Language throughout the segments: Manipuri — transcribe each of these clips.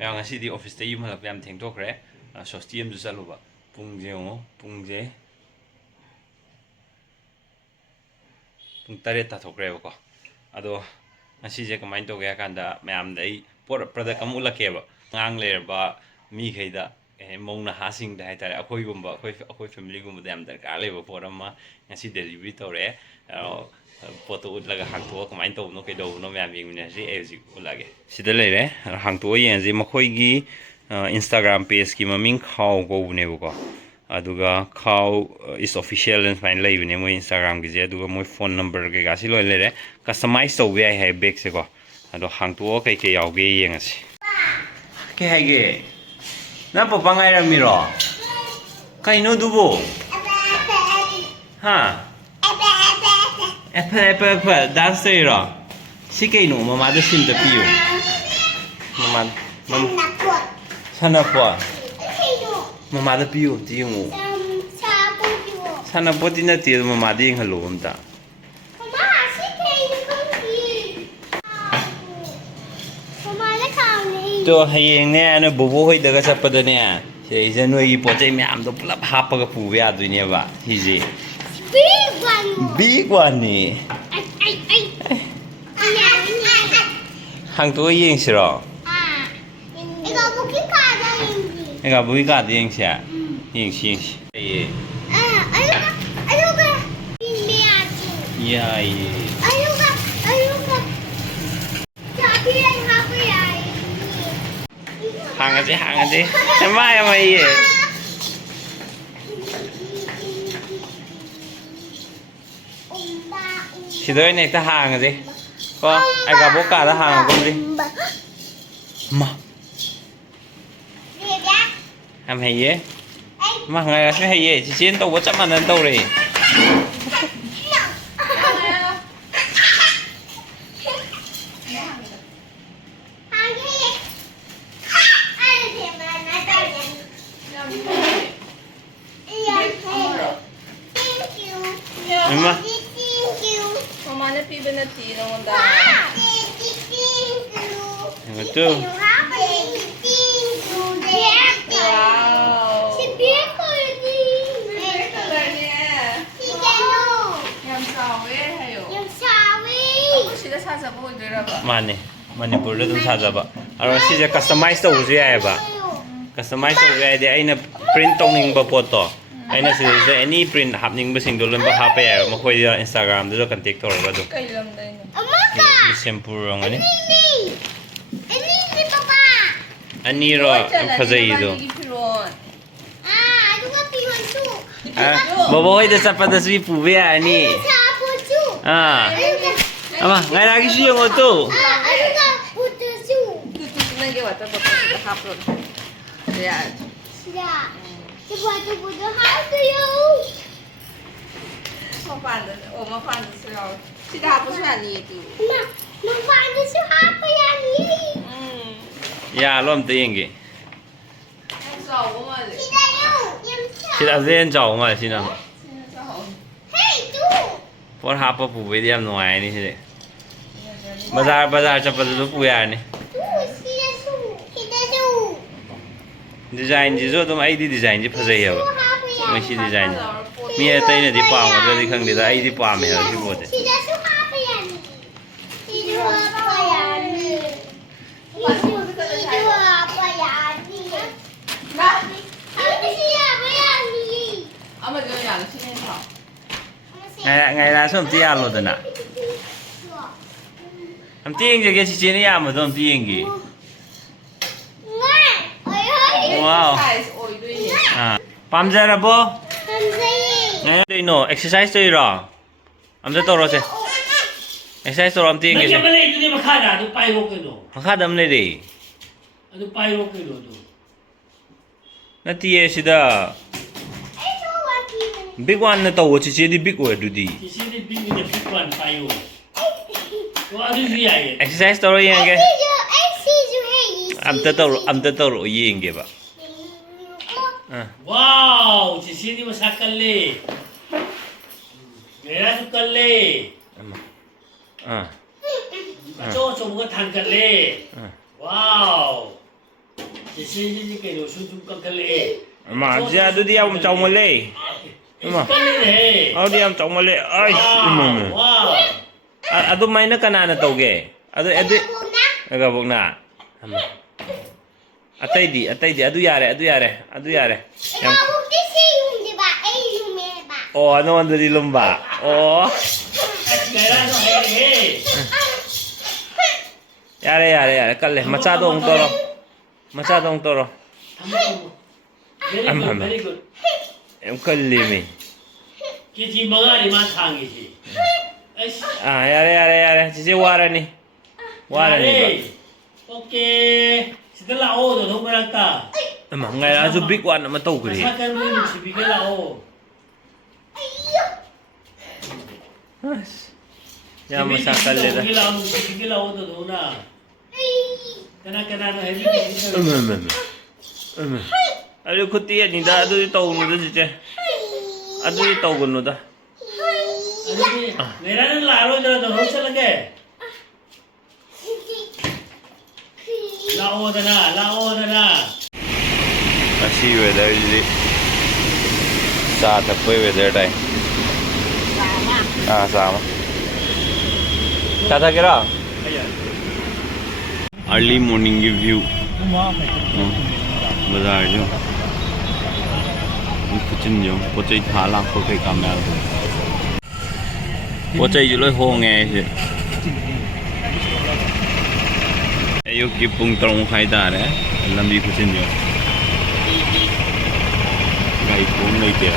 ꯉꯁꯤꯗꯤ ꯑꯣꯐꯤꯁꯇ ꯌꯨꯝ ꯍꯜꯂꯛꯄ ꯌꯥꯝ ꯊꯦꯡꯗꯣꯛꯈ꯭ꯔꯦ ꯁꯣꯁꯇꯤ ꯑꯃꯁꯨ ꯆꯠꯂꯨꯕ ꯄꯨꯡꯁꯦ ꯌꯦꯡꯉꯣ ꯄꯨꯡꯁꯦ ꯄꯨꯡ 7 ꯇꯥꯊꯣꯛꯈ꯭ꯔꯦꯕꯀꯣ ꯑꯗꯣ ꯉꯁꯤꯁꯦ ꯀꯃꯥꯏꯅ ꯇꯧꯒꯦ ꯍꯥꯏ ꯀꯥꯟꯗ ꯃꯌꯥꯝꯗ ꯑꯩ ꯄ꯭ꯔꯗꯛ ꯑꯃ ꯎꯠꯂꯛꯀꯦꯕ ꯑꯉꯥꯡ ꯂꯩꯔꯕ ꯃꯤꯈꯩꯗ ꯃꯧ ꯅꯍꯥꯁꯤꯡꯗ ꯍꯥꯏꯇꯥꯔꯦ ꯑꯩꯈꯣꯏꯒꯨꯝꯕ ꯑꯩꯈꯣꯏ ꯐꯦꯃꯤꯂꯤꯒꯨꯝꯕꯗ ꯌꯥꯝ ꯗꯔꯀꯥꯔ ꯂꯩꯕ ꯄꯣꯠ ꯑꯃ ꯉꯁꯤ ꯗꯦꯂꯤꯚꯔꯤ ꯇꯧꯔꯛꯑꯦ ꯄꯣꯠꯇꯣ ꯎꯠꯂꯒ ꯍꯥꯡꯇꯣꯛꯑꯒ ꯀꯃꯥꯏꯅ ꯇꯧꯕꯅꯣ ꯀꯩꯗꯧꯕꯅꯣ ꯃꯌꯥꯝ ꯌꯦꯡꯃꯤꯟꯅꯔꯁꯤ ꯑꯩ ꯍꯧꯖꯤꯛ ꯎꯠꯂꯛꯑꯒꯦ ꯁꯤꯗ ꯂꯩꯔꯦ ꯍꯥꯡꯇꯣꯛꯑ ꯌꯦꯡꯉꯁꯤ ꯃꯈꯣꯏꯒꯤ ꯏꯟꯁꯇꯥꯒ꯭ꯔꯥꯝ ꯄꯦꯖꯀꯤ ꯃꯃꯤꯡ ꯈꯥꯎ ꯀꯧꯕꯅꯦꯕꯀꯣ ꯑꯗꯨꯒ ꯈꯥꯎ ꯏꯁ ꯑꯣꯐꯤꯁꯤꯌꯦꯜ ꯁꯨꯃꯥꯏꯅ ꯂꯩꯕꯅꯦ ꯃꯣꯏ ꯏꯟꯁꯇꯥꯒ꯭ꯔꯥꯝꯒꯤꯁꯦ ꯑꯗꯨꯒ ꯃꯣꯏ ꯐꯣꯟ ꯅꯝꯕꯔ ꯀꯩꯀꯥꯁꯤ ꯂꯣꯏ ꯂꯩꯔꯦ ꯀꯁꯇꯃꯥꯏꯁ ꯇꯧꯕ ꯌꯥꯏ ꯍꯥꯏ ꯕꯦꯒꯁꯦꯀꯣ ꯑꯗꯣ ꯍꯥꯡꯇꯣꯛꯑ ꯀꯩꯀꯩ ꯌꯥꯎꯒꯦ ꯌꯦꯡꯉꯁꯤ ꯀꯩ ꯍꯥꯏꯒꯦ ꯅꯪ ꯄꯄꯥ ꯉꯥꯏꯔꯝꯃꯤꯔꯣ ꯀꯩꯅꯣꯗꯨꯕꯣ ꯍꯥ ꯑꯦꯐ ꯗꯥꯟꯁ ꯇꯧꯔꯤꯔꯣ ꯁꯤ ꯀꯩꯅꯣ ꯃꯃꯥꯗ ꯁꯤꯝꯇ ꯄꯤꯌꯨ ꯃꯃꯥ ꯁꯥꯟꯅꯄꯣꯠ ꯃꯃꯥꯗ ꯄꯤꯌꯨ ꯑꯝꯇ ꯌꯦꯡꯉꯨ ꯁꯥꯟꯅꯄꯣꯠꯇꯤ ꯅꯠꯇꯦ ꯑꯗꯣ ꯃꯃꯥꯗ ꯌꯦꯡꯍꯜꯂꯣ ꯑꯝꯇ ꯇꯣ ꯍꯌꯦꯡꯅꯦ ꯅꯣꯏ ꯕꯣꯕꯣ ꯍꯣꯏꯗꯒ ꯆꯠꯄꯗꯅꯦ ꯁꯤꯗꯩꯁꯤꯗ ꯅꯣꯏꯒꯤ ꯄꯣꯠ ꯆꯩ ꯃꯌꯥꯝꯗꯣ ꯄꯨꯂꯞ ꯍꯥꯞꯄꯒ ꯄꯨꯕ ꯌꯥꯗꯣꯏꯅꯦꯕ ꯁꯤꯁꯦ ꯕꯤꯛ ꯋꯥꯟꯅꯤ ꯍꯥꯡꯇꯣꯛꯑ ꯌꯦꯡꯁꯤꯔꯣ ꯑꯦꯒꯥꯕꯨꯒꯤ ꯀꯥꯗ ꯌꯦꯡꯁꯦ ꯌꯦꯡꯁꯤ ꯌꯥꯏꯌꯦ ꯍꯥꯡꯉꯁꯦ ꯃꯥ ꯌꯥꯝ ꯍꯩꯌꯦ ꯁꯤꯗ ꯑꯣꯏꯅ ꯍꯦꯛꯇ ꯍꯥꯡꯉꯁꯦ ꯀꯣ ꯑꯩꯒꯥꯕꯣꯛ ꯀꯥꯗ ꯍꯥꯡꯉꯒꯨꯝꯁꯤ ꯃꯥ ꯌꯥꯝ ꯍꯩꯌꯦ ꯃꯥ ꯉꯥꯏꯔꯁꯨ ꯍꯩꯌꯦ ꯆꯤꯆꯦꯅ ꯇꯧꯕ ꯆꯞ ꯃꯥꯟꯅꯅ ꯇꯧꯔꯦ Mamanya piba na tino ngonda. Ito. Wow. Si Beko ini. Beko niya. Si Kano. Yam sawe hayo. Yam sawe. Ako sila sasabo dira ba? Mane. Manipur dum sajaba. Aro sije customize tawusu yaeba. Customize tawusu yaede aina print tawningba photo. Aina sije any print hapningba singdo lomba hapa yaeba. Makoi Instagram da contact tawraga do. Kay lam dai no. Ni shampoo rongani. Ini papa. Aniro fazai do. Aduga piwan su. Bobo hoy da sapada sui pube ani. Sapo su. Ama ngai lagi sih yang itu. Aduga putu su. Tutu nage wata papa da hapron. Ya. Ya. Buat buat hatu yo. Mafanda, mafanda su yo. Sida hapo su ani itu. Mafanda su hapo ya ni. Ya, lo am tayenge. Yang jauh mah. Sida yo, yang jauh. Sida zen jauh mah sina. Hey, tu. Por hapa pube di am nuai ni sida. Bazar cepat dulu puya ni. Sida su. Sida su. Design jizo tum ai di design ji phajai ya ba. Mai design. Mi atai na di pa ma da di khang di da ai di pa me ha ji bo de. Sida su hapa ya ni. Sida hapa ya ni. Sida hapa ya ni. Ma. Sida hapa ya ni. Ama jo ya ni sinen thao. Ngày là số ti alo da na. Am tieng je ke chi che ni ya ma dom tieng gi. Wow. Pamjarabo? Ngayon do ino exercise to iro. Amda to ro se. Exercise to ram tieng Mấy ge cái se. này tụi mà khai ra tụi bay vô cái đồ, Makha dam le de. tụi bay vô cái đồ đồ. Na ti ye sida. Big one na to chi che di big word du di. Thì xin đi bin cái big one bay vô. Có ai đi vậy? Exercise to ro yang ge. Amta to ro yang ge ba. Wow, chỉ xin đi mà sao cân lê. Người ta chụp cân lê. Chỗ chỗ một cái thằng cân lê. Wow. ꯁꯤꯁꯤꯗꯤ ꯀꯩꯅꯣ ꯁꯨꯝ ꯀꯛꯊꯠꯂꯛꯑꯦ ꯃꯥ ꯁꯦ ꯑꯗꯨꯗꯤ ꯌꯥꯝ ꯆꯥꯎꯃꯜꯂꯦ ꯑꯗꯨꯗꯤ ꯌꯥꯝ ꯆꯥꯎꯃꯜꯂꯦ ꯑꯗꯨꯃꯥꯏꯅ ꯀꯅꯥꯅ ꯇꯧꯒꯦ ꯑꯗꯨ ꯒꯕꯣꯛꯅ ꯑꯇꯩꯗꯤ ꯑꯗꯨ ꯌꯥꯔꯦ ꯌꯥꯝ ꯑꯣ ꯅꯉꯣꯟꯗꯗꯤ ꯂꯨꯝꯕ ꯑꯣ ꯌꯥꯔꯦ ꯀꯜꯂꯦ ꯃꯆꯥꯗꯣ ꯑꯃꯨꯛ ꯇꯧꯔꯣ ꯌꯥꯝ ꯀꯜꯂꯦꯃꯤ ꯀꯦꯖꯤ 5ꯅꯤ ꯃꯥ ꯊꯥꯡꯉꯤꯁꯤ ꯌꯥꯔꯦ ꯆꯤꯆꯦ ꯋꯥꯔꯅꯤꯕ 오케이. 시들라 오, 너 너무 많다. ꯉꯥꯏꯔꯛꯑꯁꯨ ꯕꯤꯛ ꯋꯥꯟ ꯑꯃ ꯇꯧꯈ꯭ꯔꯦ 사장님이 집이게라 오. ꯌꯥꯝ ꯃꯁꯥ ꯀꯜꯂꯦꯗ 집이게라 오도 너나. 그나그나는 해주기. ꯑꯗꯨ ꯈꯨꯠꯇꯤ ꯑꯅꯤꯗ ꯑꯗꯨꯗꯤ ꯇꯧꯒꯅꯨꯗ ꯆꯤꯆꯦ ꯑꯗꯨꯗꯤ ꯇꯧꯒꯅꯨꯗ 아니, 내라는 라로더라도 훔쳐라게. 라오더나. Masih weather jadi saat apa weather day? Sama. Kata kira? Early morning view. Bazaar jo. Kitchen jo. Pocai thala ko kai kamera. Pocai jo loi honge sih. Ayok ki pung tarong khai da re. Lambi kitchen jo. Gai pung nei kya.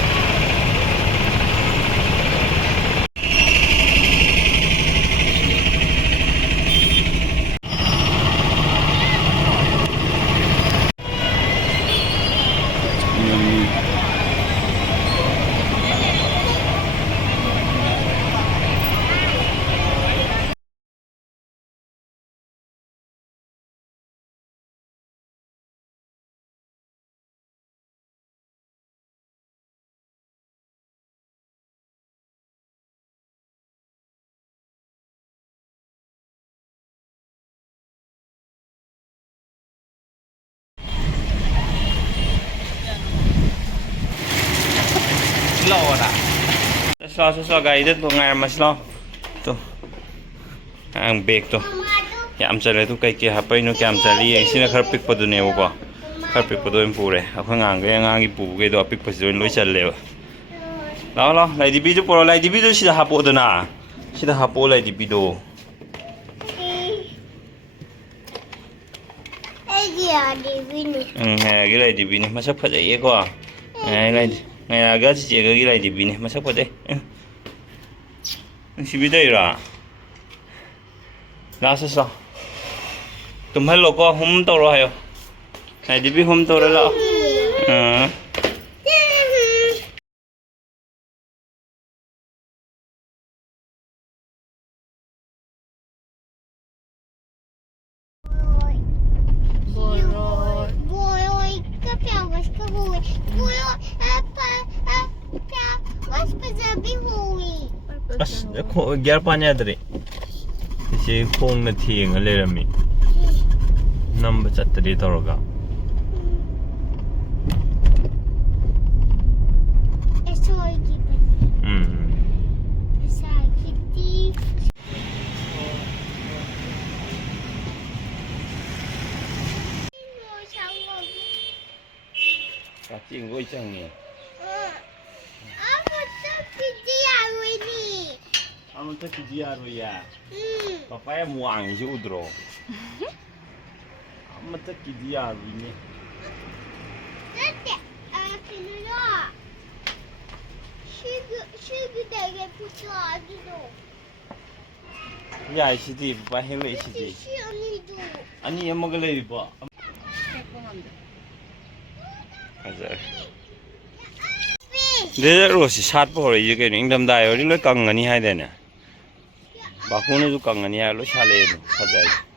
Slow guys, itu ngai mas slow. Tuh. Ang bag tuh. Yam chale tu kai ke hapai no kyam chali yang sina khar pik padu ne ko. Khar pik padu em pure. Akhang ang gi pu ge do pik pas join loi challe. Lo, lai di bidu poro lai di bidu sida hapo do na. Sida hapo lai di bidu. Gi lai di bini masak phajai ye ko. Ngày aga chị cái này thì bị này mà sắp vào đây chị biết đây rồi là sao tụm hết lô có hôm tàu rồi hả này thì biết hôm tàu rồi đó Gyar panya dari, si khong na thieng a lerami, number chatri toroga. Kacing goi changi. Kamu tuh kejiar ya. Papaya muang sih udro. Kamu tuh kejiar ini. Ya sih papaya le sih. Ani yang mau gelai pak. Ajar. Dia rosi saat pohon itu kan, ingdam dah, orang lu kangen ni ada ni. Bakune tu kangen ya, lu shalai tu, saja.